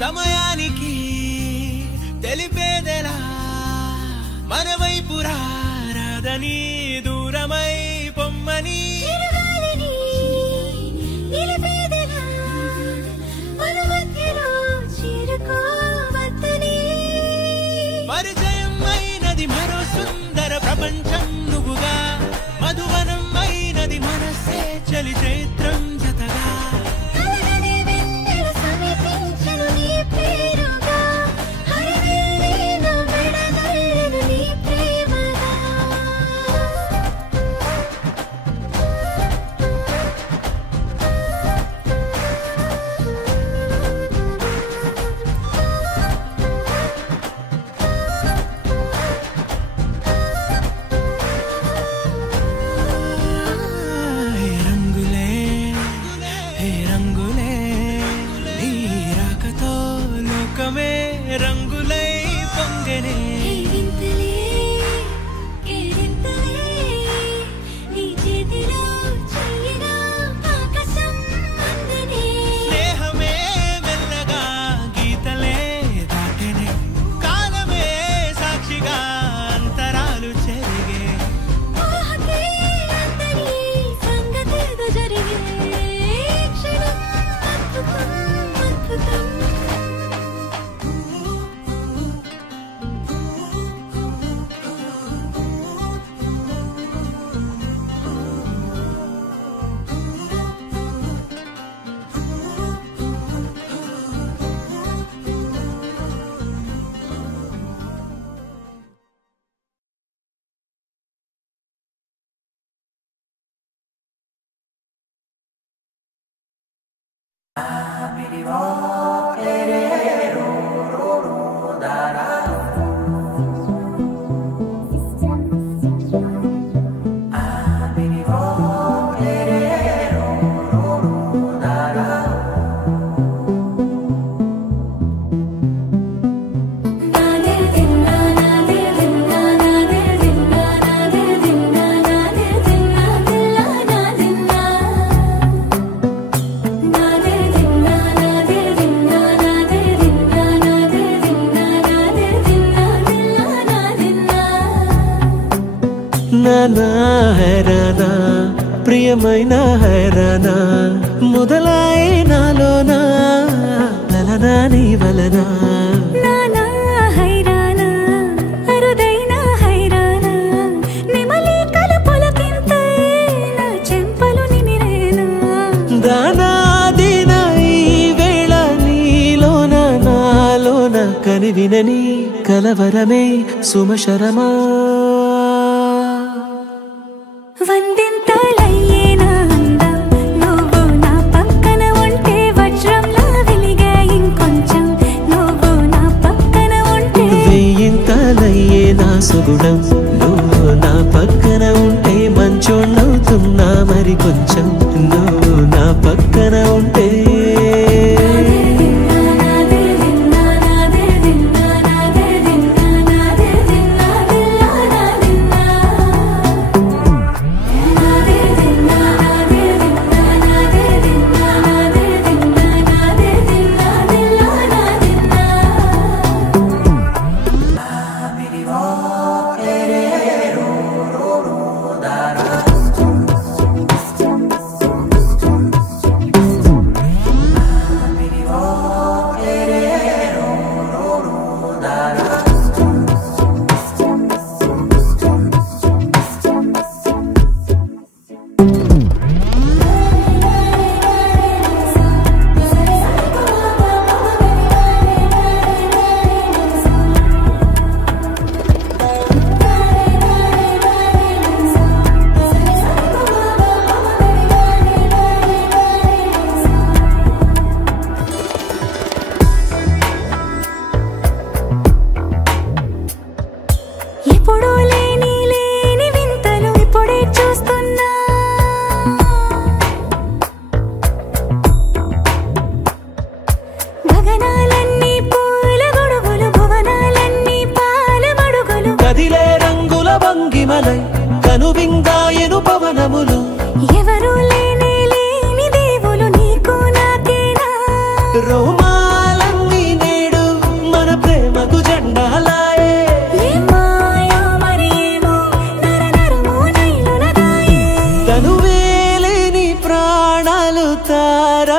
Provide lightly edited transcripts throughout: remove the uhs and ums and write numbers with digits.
సమయానికి తెలిపేదెలా మన వైపు రాదని దూరమై పొమ్మని పరిచయం అయినది మరో సుందర ప్రపంచం నువ్వుగా మధువనం అయినది మనసే చలి చైత్రం జతగా రంగులై పొంగనే స్నేహమే మెల్లగా గీతలే దాటనే కాలమే సాక్షిగా అంతరాలు చెరిగే హైరానా ప్రియమైన హైరానా మొదలై నాలోనా లలనా నీ వలనా హైరానా అరుదైన హైరానా నిమలి కలపులకింతై నా చెంపలు నిమిరేనా దానా దిన ఈ వేళ నీలోన నాలోన కనివినని కలవరమే సుమశరమా సుగుణం నువ్వు నా పక్కన ఉంటే మంచోణ్ణవుతున్నా మరి కొంచెం నువ్వు నా పక్కన ఉంటే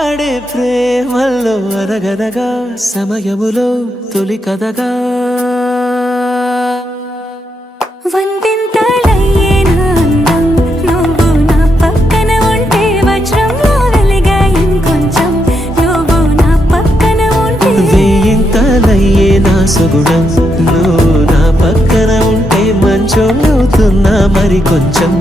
ఆడే ప్రేమల్లో అరగదగా సమయములో తొలి కథగా వందింతలయ్యే నా అందం నువ్వు నా పక్కన ఉంటే వజ్రంలో వెలిగా ఇంకొంచెం నువ్వు నా పక్కన ఉంటే వేయింతలయ్యే నా సుగుణం నువ్వు నా పక్కన ఉంటే మంచోళ్ళవుతున్నా మరి కొంచెం